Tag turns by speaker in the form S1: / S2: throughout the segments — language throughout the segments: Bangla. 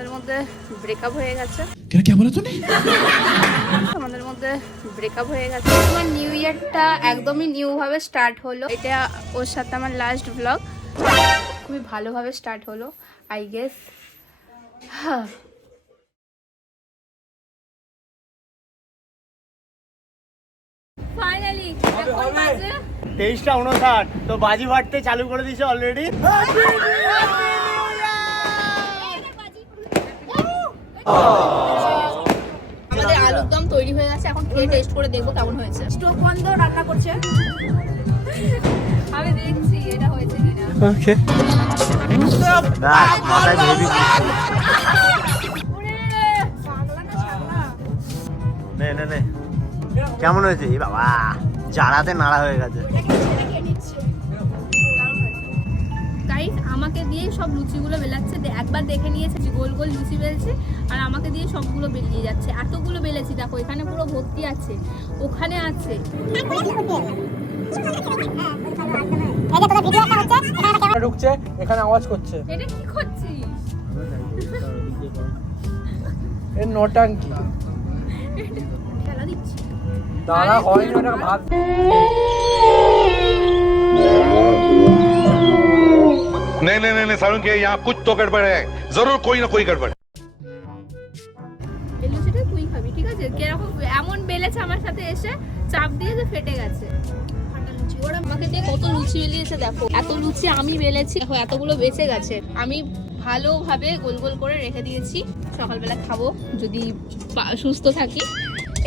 S1: আমাদের মধ্যে ব্রেকআপ হয়ে গেছে।
S2: কেন কি বলে তুমি
S1: আমাদের মধ্যে ব্রেকআপ হয়ে গেছে। আমার নিউ ইয়ারটা একদমই নিউ ভাবে স্টার্ট হলো। এটা ওর সাথে আমার লাস্ট ব্লগ খুবই ভালোভাবে স্টার্ট হলো আই গেস ফাইনালি এখন বাজে?
S3: তেইশটা উনষাট। তো বাজি ফাটতে চালু করে দিয়েছে অলরেডি
S1: আমাদের আলুর দম তৈরি হয়ে গেছে এখন খেয়ে টেস্ট করে দেখব কেমন হয়েছে। স্টোভ বন্ধ রান্না করছে। আমি দেখছি এটা হয়েছে কিনা।
S3: ওকে।
S1: না ছাগলা।
S3: নে নে নে। কেমন হয়েছে? বাবা জারাতে নাড়া হয়ে গেছে।
S1: সব লুচিগুলো বেলাচ্ছে একবার দেখে নিয়েছে যে গোল গোল লুচি বেলছে আর আমাকে দিয়ে সবগুলো বেলিয়ে যাচ্ছে। এতগুলো বেলেছি দেখো এখানে পুরো ভর্তি আছে ওখানে আছে।
S4: ঢুকছে এখানে আওয়াজ করছে।
S1: এটা কি করছিস?
S4: এর নটাঙ্কি।
S1: খেলা দিচ্ছি।
S4: দাঁড়া হয়নি ওটা ভাত।
S5: नहीं नहीं नहीं नहीं सारुण के यहाँ कुछ तो गड़बड़ है जरूर कोई ना कोई गड़बड़ है
S1: এই লুচিটা তুই খাবি ঠিক আছে কিরকম এমন বেলেছে আমার সাথে এসে চাপ দিয়ে যে ফেটে গেছে ফাটা লুচি ওরা আমাকে দিয়ে কত লুচি বেরিয়েছে দেখো এত লুচি আমি বেলেছি দেখো এতগুলো বেঁচে গেছে আমি ভালোভাবে গোল গোল করে রেখে দিয়েছি সকালবেলা খাবো যদি পা- সুস্থ থাকি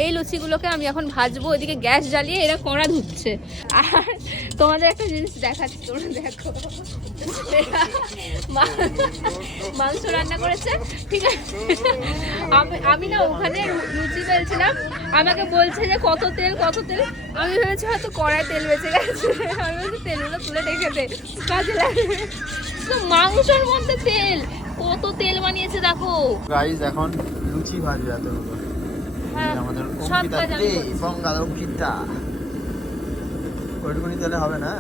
S1: এই লুচিগুলোকে আমি এখন ভাজবো, ওইদিকে গ্যাস জ্বালিয়ে এরা কড়া ধুচ্ছে। আর তোমাদের একটা জিনিস দেখাচ্ছি, তোমরা দেখো। মাংস রান্না করেছে, ঠিক আছে? আমি না ওখানে লুচি বেলছিলাম আমাকে বলছে যে কত তেল কত তেল। আমি ভেবেছি হয়তো কড়াই তেল বেঁচে গেছে। আমি বলছি, তেলগুলো তুলে রেখে দে। কাজে লাগবে তো মাংসের মধ্যে তেল, কত তেল বানিয়েছে দেখো।
S3: গাইস এখন লুচি ভাজবে এতগুলো আমাদের
S1: সব
S3: অঙ্কিতা
S1: কাজ আমি
S3: রে,
S1: করছি।
S3: বঙ্গাল অঙ্কিতা ওইটুকুনি তেলে হবে না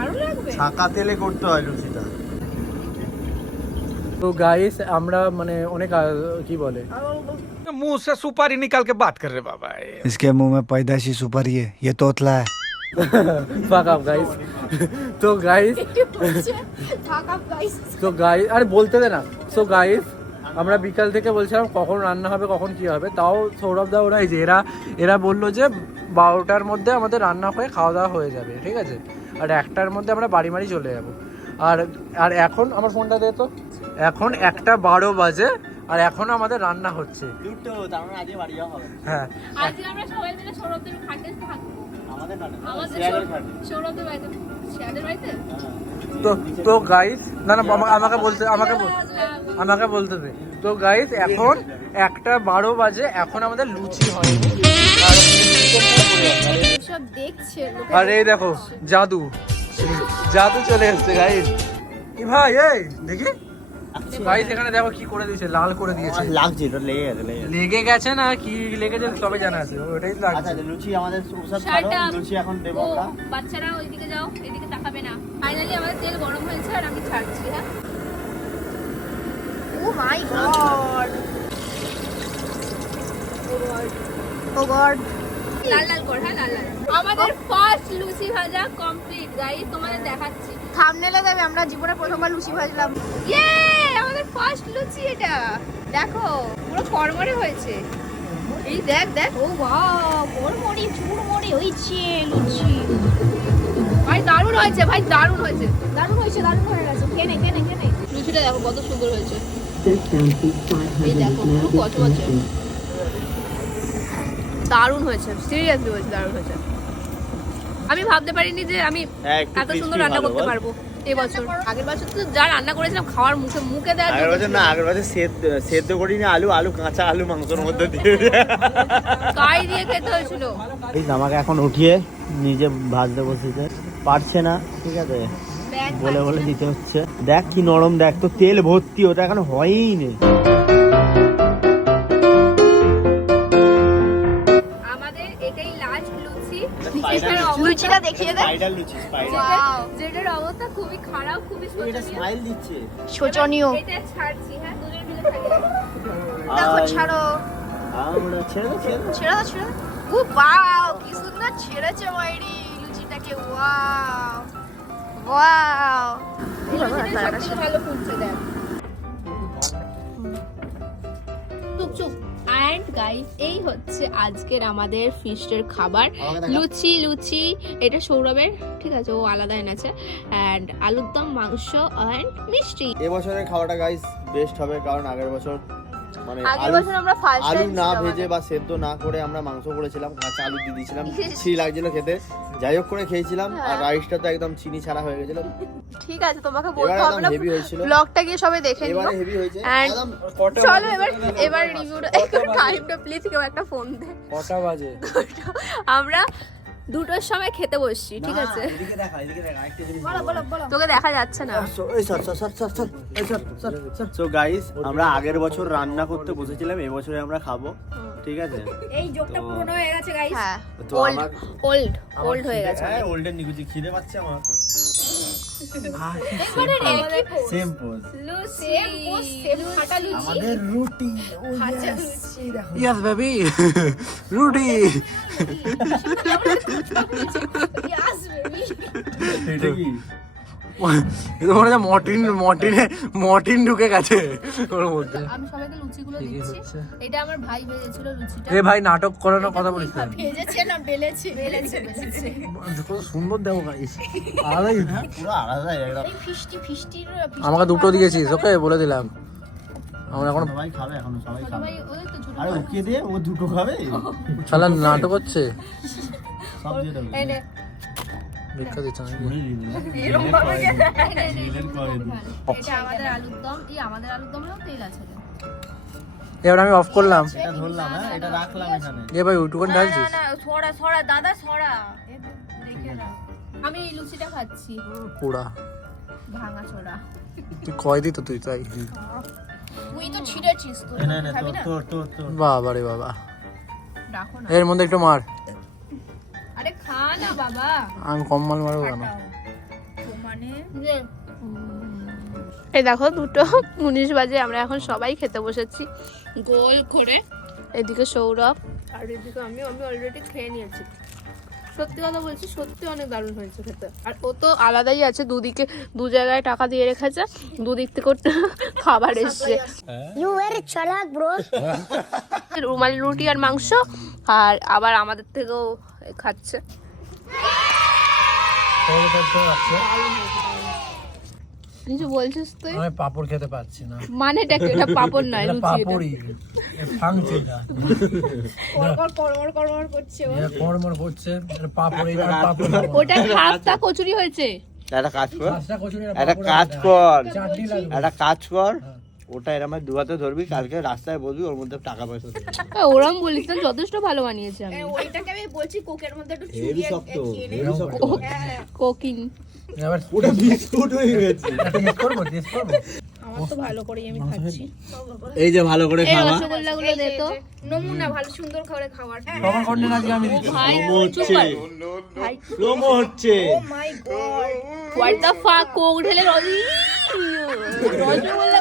S1: আরো লাগবে
S3: ছাকা তেলে করতে হয় লুচিটা
S4: তো গাইস আমরা মানে অনেক আহ, কি বলে
S2: मुंह से सुपारी निकाल के बात कर रहे बाबा
S6: इसके मुंह में पैदाशी सुपारी है ये तोतला है
S4: ফাক আপ গাইস তো গাইস তো গাইস আরে বলতে দে না সো গাইস আমরা বিকাল থেকে বলছিলাম কখন রান্না হবে কখন কি হবে। তাও সৌরভ দা ওরা এই যে এরা এরা বলল যে বারোটার মধ্যে আমাদের রান্না হয়ে খাওয়া দাওয়া হয়ে যাবে ঠিক আছে? আর একটার মধ্যে আমরা বাড়ি বাড়ি চলে যাব। আর আর এখন আমার ফোনটা দে তো। এখন একটা বারো বাজে আর এখন আমাদের রান্না হচ্ছে।
S3: মানে
S4: হ্যাঁ।
S1: আজকে আমরা সবাই মিলে সৌরভদের ঘাটে থাকব।
S3: আমাদের
S4: তো তো গাইস না না আমাকে বলতে আমাকে আমাকে বলতে দে। তো গাইস এখন একটা বারো বাজে এখন আমাদের লুচি হয়। আর এই-
S1: সব দেখছে লোকে
S4: আর এই দেখো জাদু। জাদু চলে এসছে গাইস কি ভাই এই দেখি। গাইস এখানে দেখো কি করে দিয়েছে লাল করে দিয়েছে।
S3: লাগছে এটা লেগে গেছে লেগে গেছে।
S4: না কি লেগেছে তবে জানা আছে ওটাই
S3: আচ্ছা
S4: লাগছে।
S3: আচ্ছা, লুচি আমাদের ওসব ছাড়ো লুচি এখন দেবো আমরা।
S1: বাচ্চারা ওইদিকে যাও এদিকে তাকাবে না। ফাইনালি আমাদের তেল গরম হয়েছে আর আমি ছাড়ছি হ্যাঁ? ও মাই গড ও গড লাল লাল কর হ্যাঁ লাল লাল। আমাদের ফার্স্ট লুচি ভাজা কমপ্লিট গাইস তোমাদের দেখাচ্ছি। থামনেলে দেবে আমরা জীবনে প্রথমবার লুচি ভাজলাম। ইয়ে আমাদের ফার্স্ট লুচি এটা। দেখো পুরো হয়েছে। এই দেখ দেখ। ও বাহ কড়মড়ি চুরমড়ি হয়েছে লুচি। ভাই দারুণ হয়েছে ভাই দারুণ হয়েছে। দারুণ হয়েছে দারুণ হয়ে গেছে। কেনে কেনে কেনে লুচিটা দেখো কত সুন্দর হয়েছে। এই দেখো পুরো কচমচে দারুণ হয়েছে সিরিয়াসলি বলছি দারুণ হয়েছে। আমি ভাবতে পারিনি যে আমি
S3: হ্যাঁ,
S1: এত সুন্দর রান্না করতে পারব এবছর। আগের বছর তো যা রান্না করেছিলাম খাওয়ার মুখে মুখে দেওয়ার
S3: আগের বছর না আগের বছর সেদ্ধ সেদ্ধ করিনি আলু আলু কাঁচা আলু মাংসের মধ্যে দিয়ে।
S1: কাই দিয়ে খেতে হয়েছিল।
S3: এই আমাকে এখন উঠিয়ে নিজে ভাজতে বসেছে। পারছে না ঠিক আছে? বলে বলে দিতে হচ্ছে। দেখ কি নরম দেখ তো তেল ভর্তি ওটা এখন হয়ই নেই।
S1: লুচিটা দেখিয়ে দে
S3: স্পাইডার লুচি স্পাইডার
S1: যেটার- অবস্থা খুবই খারাপ খুবই
S3: এটা স্মাইল দিচ্ছে।
S1: শোচনীয়। এটা ছাড়ছি হ্যাঁ দুজন মিলে ছাড়ো।
S3: আমরা ছেড়ে ছেড়ে
S1: ছেড়ে ছেড়ে ও বাও কি সুন্দর ছেড়েছে মাইরি লুচিটাকে। ওয়াও ওয়াও ভালো ফুলছে দেখ। চুপ চুপ। অ্যান্ড গাইস এই হচ্ছে আজকের আমাদের ফিস্টের খাবার। লুচি লুচি এটা সৌরভের ঠিক আছে ও আলাদা এনেছে। অ্যান্ড আলুর দম মাংস অ্যান্ড মিষ্টি।
S3: এবছরের খাওয়াটা গাইস বেস্ট হবে কারণ আগের বছর মানে আলু না ভেজে বা সেদ্ধ না করে আমরা মাংস করেছিলাম কাঁচা আলু দিয়ে দিয়েছিলাম। ছি লাগছিল খেতে। যাই হোক করে খেয়েছিলাম আর
S1: হ্যাঁ।
S3: রাইসটা তো একদম চিনি ছাড়া হয়ে গেছিল।
S1: ঠিক আছে তোমাকে বলতে হবে না।
S3: হেভি হয়েছিল।
S1: ব্লগটা গিয়ে সবাই দেখে নিও।
S3: এবারে হেভি হয়েছে। একদম
S1: চলো এবার এবার রিভিউটা টাইমটা প্লিজ কেউ একটা ফোন দে
S4: কটা বাজে?
S1: আমরা দুটোর সময় খেতে বসছি ঠিক আছে?
S3: এদিকে দেখা এদিকে দেখা আরেকটা জিনিস
S1: তোকে দেখা যাচ্ছে না।
S3: সো গাইস আমরা আগের বছর রান্না করতে বসেছিলাম এবছরে আমরা খাব ঠিক আছে?
S7: এই জোকটা পুরনো হয়ে গেছে গাইস
S1: হ্যাঁ। ওল্ড ওল্ড ওল্ড হয়ে গেছে।
S3: হ্যাঁ ওল্ডের নিকুচি খিদে পাচ্ছে আমার। সেম পোজ
S1: সেম সেম ফাটা লুচি
S3: আমাদের রুটি
S1: ভাজা লুচি
S4: ইয়েস বেবি রুটি
S1: ইয়াস বেবি
S3: এটা কি
S4: এটা মনে মর্টিন মর্টিনে মর্টিন ঢুকে গেছে ওর মধ্যে।
S1: আমি সবাইকে লুচিগুলো দিচ্ছি। এটা আমার ভাই ভেজেছিল লুচিটা।
S4: এ ভাই নাটক করানোর কথা বলিস না।
S1: ভেজেছে না বেলেছে? বেলেছে
S4: কত সুন্দর দেবো গাইস আলাদাই।
S3: পুরো আলাদা একদম
S1: এই ফিষ্টি ফিষ্টির
S4: আমাকে দুটো দিয়েছিস ওকে? বলে দিলাম। আমরা এখন
S3: সবাই খাবে এখন সবাই খাবে।
S1: ভাই
S3: আরে ওকে দিয়ে ও দুটো খাবে?
S4: শালা নাটক হচ্ছে।
S3: সব দিয়ে দেবে।
S4: ভিক্ষা দিচ্ছে
S1: আমাদের আলুর দম এই আমাদের আলুর দমেও তেল আছে।
S4: এবার আমি অফ করলাম।
S3: এটা ধরলাম হ্যাঁ এটা রাখলাম এখানে।
S4: এ ভাই ওইটুকুন
S1: না
S4: ঢালছিস?
S1: না ছড়া ছড়া দাদা ছড়া এ দেখে না আমি এই লুচিটা খাচ্ছি।
S4: পুরা
S1: ভাঙা ছড়া
S4: তুই কয় দিত তুই তাই?
S1: তুই তো ছিঁড়েছিস তো
S3: না না
S1: খাবি
S3: তোর
S1: না?
S3: তোর তোর তোর।
S4: বাবা। রে বাবা এর মধ্যে একটু মার।
S1: আরে না বাবা।
S4: আমি কম মাল মারবো কেন?
S1: মানে? এই দেখো দুটো উনিশ বাজে আমরা এখন সবাই খেতে বসেছি। গোল করে। এদিকে সৌরভ। আর এদিকে আমি আমি অলরেডি খেয়ে নিয়েছি। সত্যি কথা বলছি সত্যি অনেক দারুণ হয়েছে খেতে। আর ও তো আলাদাই আছে দুদিকে দু জায়গায় টাকা দিয়ে রেখেছে দুদিক থেকে খাবার এসছে।
S7: ইউ এর চালাক ব্রো
S1: রুমালি রুটি আর মাংস আর আবার আমাদের থেকেও খাচ্ছে। কিছু বলছিস তুই?
S4: আমি পাপড় খেতে পাচ্ছি না।
S1: মানেটা কি? এটা পাপড় নয় লুচি
S4: পাপড়ই। ফাংছে এটা
S7: কড়কড় কড়মড় কড়মড় করছে ও।
S4: কড়মড় করছে এটা পাপড় এটা পাপড়
S1: ওটা খাস্তা কচুরি হয়েছে।
S3: একটা কাজ কর। একটা কাজ কর। একটা কাজ কর। ওটা এরম দু হাতে ধরবি কালকে রাস্তায় বলবি ওর মধ্যে টাকা পয়সা
S1: ওরম বলিস না যথেষ্ট ভালো বানিয়েছি আমি।
S7: ওইটাকে আমি বলছি কোকের মধ্যে একটু
S3: হেভি শক্ত হেভি শক্ত।
S1: কোকিং
S4: এবার
S3: ওটা বিস্কুট হয়ে গেছে।
S4: টেস্ট করব টেস্ট করব?
S1: আমার তো ভালো করেই আমি খাচ্ছি।
S3: এই যে ভালো করে
S1: এই
S3: খাওয়া।
S1: রসগোল্লা গুলো দে তো।
S7: নমুনা ভালো সুন্দর করে খাবার
S4: কখন কন্টেন্ট আজকে আমি
S1: ও কর।
S3: প্রোমো হচ্ছে।
S7: My god
S1: what the fuck coke ঢেলে রস- রসগোল্লা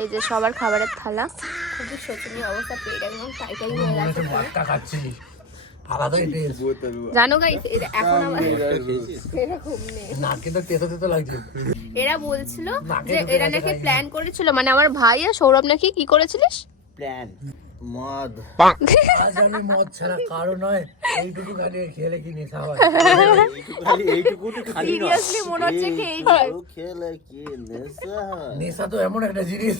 S1: এই যে সবার খাবারের থালা। খুবই শোচনীয় অবস্থা পেট একদম টাইটাই হয়ে গেছে। জানো গাই এখন আমার এরকম নেই।
S4: নাকে তো তেতো তেতো লাগছে।
S1: এরা বলছিল যে এরা নাকি প্ল্যান করেছিল মানে আমার ভাই আর সৌরভ নাকি কি করেছিলিস?
S3: প্ল্যান মদ।
S4: আজ আমি মদ ছাড়া কারও নয় এইটুকু খালি খেলে কি নেশা হয়?
S3: খালি এইটুকু তো খালি নয়।
S1: Seriously মনে হচ্ছে।
S3: এইটুকু খেলে কি নেশা হয়?
S4: নেশা তো এমন একটা জিনিস।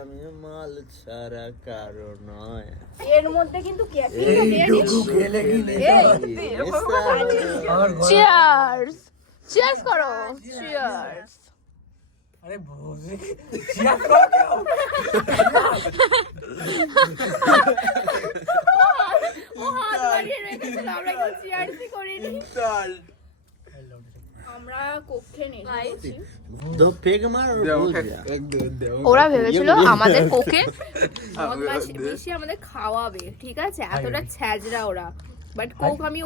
S3: আমি মাল ছাড়া কারও নয়।
S7: এর মধ্যে কিন্তু
S4: কি
S1: চিয়ার্স করো চিয়ার্স
S4: আরে চিয়ার করো কেউ?
S1: ও হাত বাড়িয়ে রেখেছিল আমরা কেউ চিয়ার্সই করিনি। ওরা ভেবেছিল আমাদের কোকে আমাদের খাওয়াবে ঠিক আছে? এতটা ছ্যাজরা ওরা।
S7: বাট কোক আমি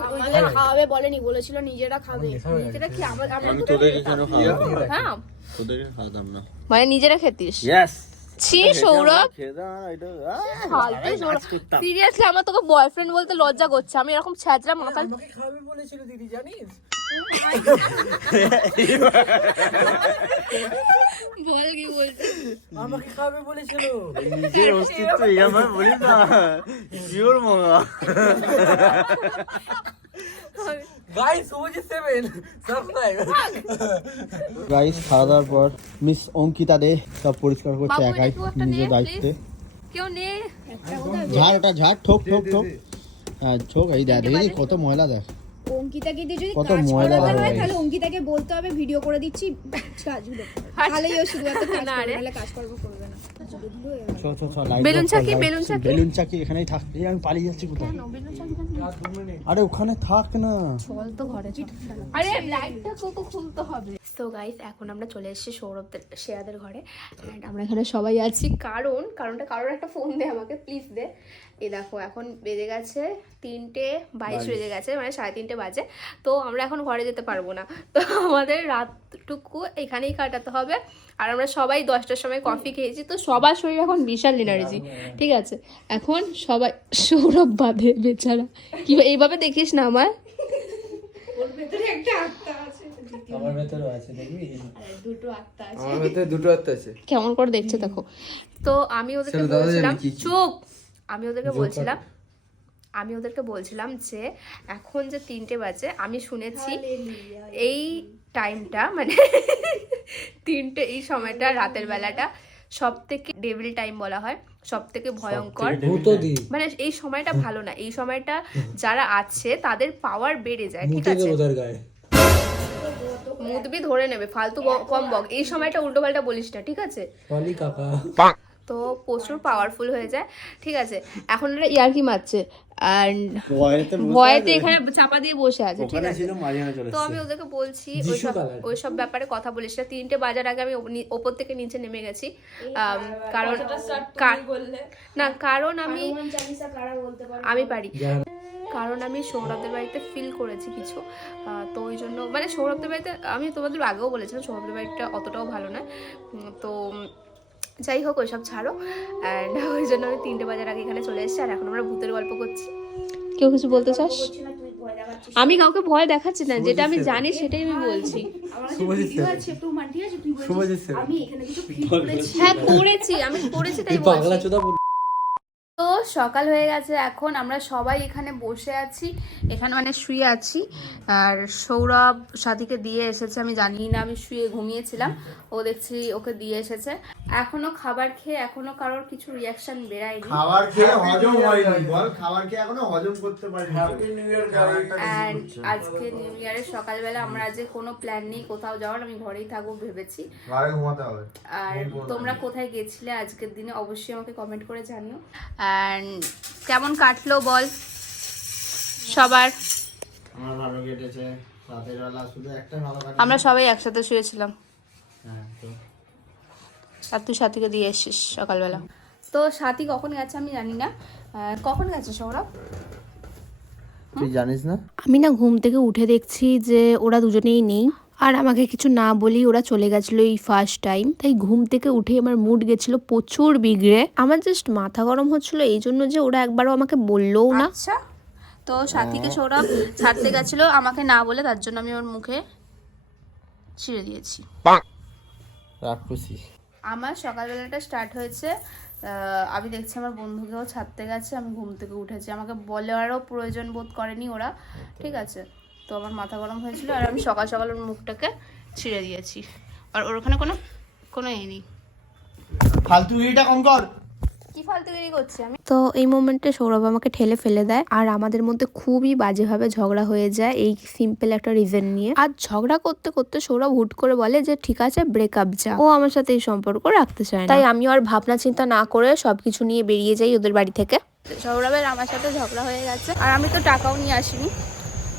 S7: খাওয়াবে বলেনি বলেছিল নিজেরা খাবে। নিজেরা কি আমার আমরা তো
S3: তোদেরকে কেন খাওয়াবো
S1: হ্যাঁ।
S3: তোদেরকে খাওয়াতাম না।
S1: মানে নিজেরা খেতিস?
S3: ইয়েস
S1: ছি সৌরভ। সিরিয়াসলি আমার তোকে বয়ফ্রেন্ড বলতে লজ্জা করছে। আমি এরকম ছ্যাচরা মাথা
S4: খাবে বলেছিল দিদি জানিস?
S1: বল কি বলছিস?
S4: আমাকে খাবে বলেছিল।
S3: নিজের অস্তিত্ব এই আমার বলি না। শিওর মগা
S4: গাইস ওজি 7 সাবস্ক্রাইব
S3: গাইস খাওয়া দাওয়ার পর মিস অঙ্কিতা দে সব পরিষ্কার করছে একাই নিজের দায়িত্বে।
S1: কেউ
S3: ঝাড় ওটা ঝাড় ঠোক ঠোক ঠোক। হ্যাঁ ঠোক এই দেখ দেখি কত ময়লা দেখ।
S7: অঙ্কিতাকে দিয়ে যদি কাজ করাতে হয় তাহলে অঙ্কিতাকে বলতে হবে ভিডিও করে দিচ্ছি কাজগুলো। তাহলেই ও শুধুমাত্র কাজ করবে
S1: তাহলে
S7: কাজ করব করবে না।
S3: চ চ চ লাইট
S1: বেলুন চাকি, বেলুন চাকি।
S3: বেলুন চাকি এখানেই থাক। এই আমি পালিয়ে যাচ্ছি কোথায়? আরে ওখানে থাক না।
S1: চল তো ঘরে আরে লাইটটা কোকো খুলতে হবে। তো গাইস এখন আমরা চলে এসেছি সৌরভদের শেয়াদের ঘরে। অ্যান্ড আমরা এখানে সবাই আছি। কারণ কারণটা কারণ একটা ফোন দে আমাকে প্লিজ দে। এই দেখো এখন বেজে গেছে তিনটে বাইশ বেজে গেছে মানে সাড়ে তিনটে বাজে। তো আমরা এখন ঘরে যেতে পারব না। তো আমাদের রাতটুকু এখানেই কাটাতে হবে। আর আমরা সবাই দশটার সময় কফি খেয়েছি। তো সবার শরীর এখন বিশাল এনার্জি ঠিক আছে? এখন সবাই সৌরভ বাঁধে বেচারা। কি এইভাবে দেখিস না আমার
S4: আমার ভেতরে আছে দেখবি?
S1: দুটো আত্মা আছে।
S4: আমার ভেতরে দুটো হাত আছে।
S1: কেমন করে দেখছে দেখো। তো আমি ওদেরকে বলছিলাম? চুপ! আমি ওদেরকে বলছিলাম আমি ওদেরকে বলছিলাম যে এখন যে তিনটে বাজে আমি শুনেছি এই টাইমটা মানে তিনটে এই সময়টা রাতের বেলাটা সব থেকে ডেভিল টাইম বলা হয় সব থেকে ভয়ঙ্কর। মানে এই সময়টা ভালো না এই সময়টা যারা আছে তাদের পাওয়ার বেড়ে যায় ঠিক আছে? মুদবি ধরে নেবে ফালতু কম বক। এই সময়টা উল্টো পাল্টা বলিস না ঠিক আছে?
S4: পলি কাকা।
S1: তো প্রচুর পাওয়ারফুল হয়ে যায় ঠিক আছে? এখন ওরা ইয়ার্কি মারছে অ্যান্ড
S3: ভয়েতে
S1: এখানে চাপা দিয়ে বসে আছে ঠিক আছে? তো আমি ওদেরকে বলছি
S4: কালার।
S1: ওইসব ব্যাপারে কথা বলিস না। তিনটে বাজার আগে আমি ওপর থেকে নিচে নেমে গেছি। কারণ না কারণ আমি আমি পারি। কারণ আমি সৌরভদের বাড়িতে ফিল করেছি কিছু। তো ওই জন্য মানে সৌরভদের বাড়িতে আমি তোমাদের আগেও বলেছিলাম সৌরভদের বাড়িটা অতটাও ভালো নয় উম, তো যাই হোক ওইসব ছাড়ো। অ্যান্ড ওই জন্য আমি তিনটে বাজার আগে এখানে চলে এসেছি আর এখন আমরা ভূতের গল্প করছি। কেউ কিছু বলতে চাস?
S7: না
S1: আমি কাউকে ভয় দেখাচ্ছি না যেটা আমি জানি সেটাই আমি বলছি। হ্যাঁ করেছি আমি করেছি তাই
S4: তুই
S1: বলছি। তো সকাল হয়ে গেছে এখন আমরা সবাই এখানে বসে আছি এখানে মানে শুয়ে আছি। আর সৌরভ সাথীকে দিয়ে এসেছে আমি জানি না আমি শুয়ে ঘুমিয়েছিলাম ও দেখছি ওকে দিয়ে এসেছে। এখনও খাবার খেয়ে এখনও কারোর কিছু রিয়াকশন বেরায়নি।
S3: খাবার খেয়ে হজম হয়নি বল খাবার খেয়ে এখনও হজম করতে পারিনি।
S1: অ্যান্ড আজকে নিউ ইয়ারের সকালবেলা আমরা আজকে কোনো প্ল্যান নেই কোথাও যাওয়ার আমি ঘরেই থাকব ভেবেছি।
S3: ঘরে ঘুমাতে হবে।
S1: আর তোমরা কোথায় গেছিলে আজকের দিনে অবশ্যই আমাকে কমেন্ট করে জানিও। অ্যান্ড কেমন কাটলো বল? সবার?
S3: আমার ভালো কেটেছে রাতের বেলা শুধু একটা ভালো কাটে
S1: আমরা সবাই একসাথে শুয়েছিলাম।
S3: হ্যাঁ তো।
S1: আর তুই সাথীকে দিয়ে এসছিস সকালবেলা। তো সাথী কখন গেছে আমি জানি না। কখন গেছে সৌরভ?
S3: তুই জানিস না?
S8: আমি না ঘুম থেকে উঠে দেখছি যে ওরা দুজনেই নেই। আর আমাকে কিছু না বলেই ওরা চলে গেছিল এই ফার্স্ট টাইম তাই ঘুম থেকে উঠে আমার মুড গেছিল প্রচুর বিগড়ে। আমার জাস্ট মাথা গরম হচ্ছিল এই জন্য যে ওরা একবারও আমাকে বললোও না।
S1: আচ্ছা তো সাথীকে সৌরভ ছাড়তে গেছিল আমাকে না বলে তার জন্য আমি ওর মুখে ছিঁড়ে দিয়েছি। আমার সকালবেলাটা স্টার্ট হয়েছে আমি দেখছি আমার বন্ধুকেও ছাড়তে গেছে আমি ঘুম থেকে উঠেছি। আমাকে বলারও প্রয়োজন বোধ করেনি ওরা। ঠিক আছে। তো আমার মাথা গরম হয়েছিল আর আমি সকাল সকাল ওর মুখটাকে ছিঁড়ে দিয়েছি। আর ওর ওখানে কোনো কোনো এ নেই।
S3: ফালতু কম কর।
S1: কি ফালতুগিরি করছি আমি?
S8: তো এই মোমেন্টে সৌরভ আমাকে ঠেলে ফেলে দেয় আর আমাদের মধ্যে খুবই বাজেভাবে ঝগড়া হয়ে যায় এই সিম্পল একটা রিজন নিয়ে। আর ঝগড়া করতে করতে সৌরভ হুট করে বলে যে ঠিক আছে ব্রেকআপ যা। ও আমার সাথে এই সম্পর্ক রাখতে চায় তাই আমিও আর ভাবনা চিন্তা না করে সবকিছু নিয়ে বেরিয়ে যাই ওদের বাড়ি থেকে।
S1: সৌরভের আমার সাথে ঝগড়া হয়ে গেছে। আর আমি তো টাকাও নিয়ে আসিনি।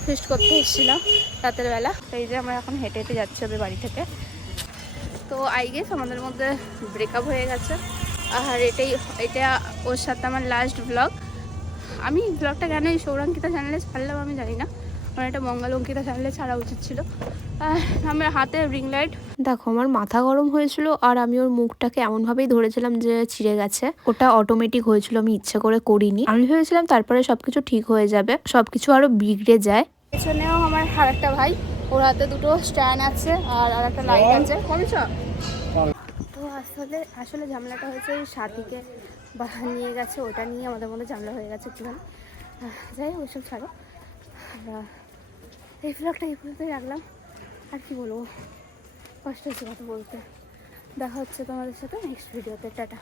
S1: ফিস্ট করতে এসেছিলাম রাতের বেলা। এই যে আমরা এখন হেঁটে হেঁটে যাচ্ছি ওদের বাড়ি থেকে। তো আই গেস আমাদের মধ্যে ব্রেকআপ হয়ে গেছে। আর এটাই, এটা ওর সাথে আমার লাস্ট ব্লগ আমি ব্লগটা কেন এই সৌরাঙ্কিতা চ্যানেলে ছাড়লাম আমি জানি না। আমার একটা মঙ্গল অঙ্কিতা চ্যানেলে ছাড়া উচিত ছিল। আর আমার হাতে রিং লাইট
S8: দেখো, আমার মাথা গরম হয়েছিল আর আমি ওর মুখটাকে এমনভাবেই ধরেছিলাম যে ছিঁড়ে গেছে। ওটা অটোমেটিক হয়েছিল, আমি ইচ্ছে করে করিনি। আমি ভেবেছিলাম তারপরে সবকিছু ঠিক হয়ে যাবে, সবকিছু আরও বিগড়ে যায়।
S1: পেছনেও আমার আর একটা ভাই ওর হাতে দুটো স্ট্যান্ড আছে আর আর একটা লাইট আছে। তো আসলে আসলে ঝামেলাটা হয়েছে ওই সাথীকে বা নিয়ে গেছে ওটা নিয়ে আমাদের মধ্যে ঝামেলা হয়ে গেছে একটুখানি। যাই হোক ওইসব ছাড়ো। এই ফ্লগটা এই পর্যন্তই রাখলাম। আর কি বলব? কষ্ট হচ্ছে কথা বলতে। দেখা হচ্ছে তোমাদের সাথে নেক্সট ভিডিওতে টাটা।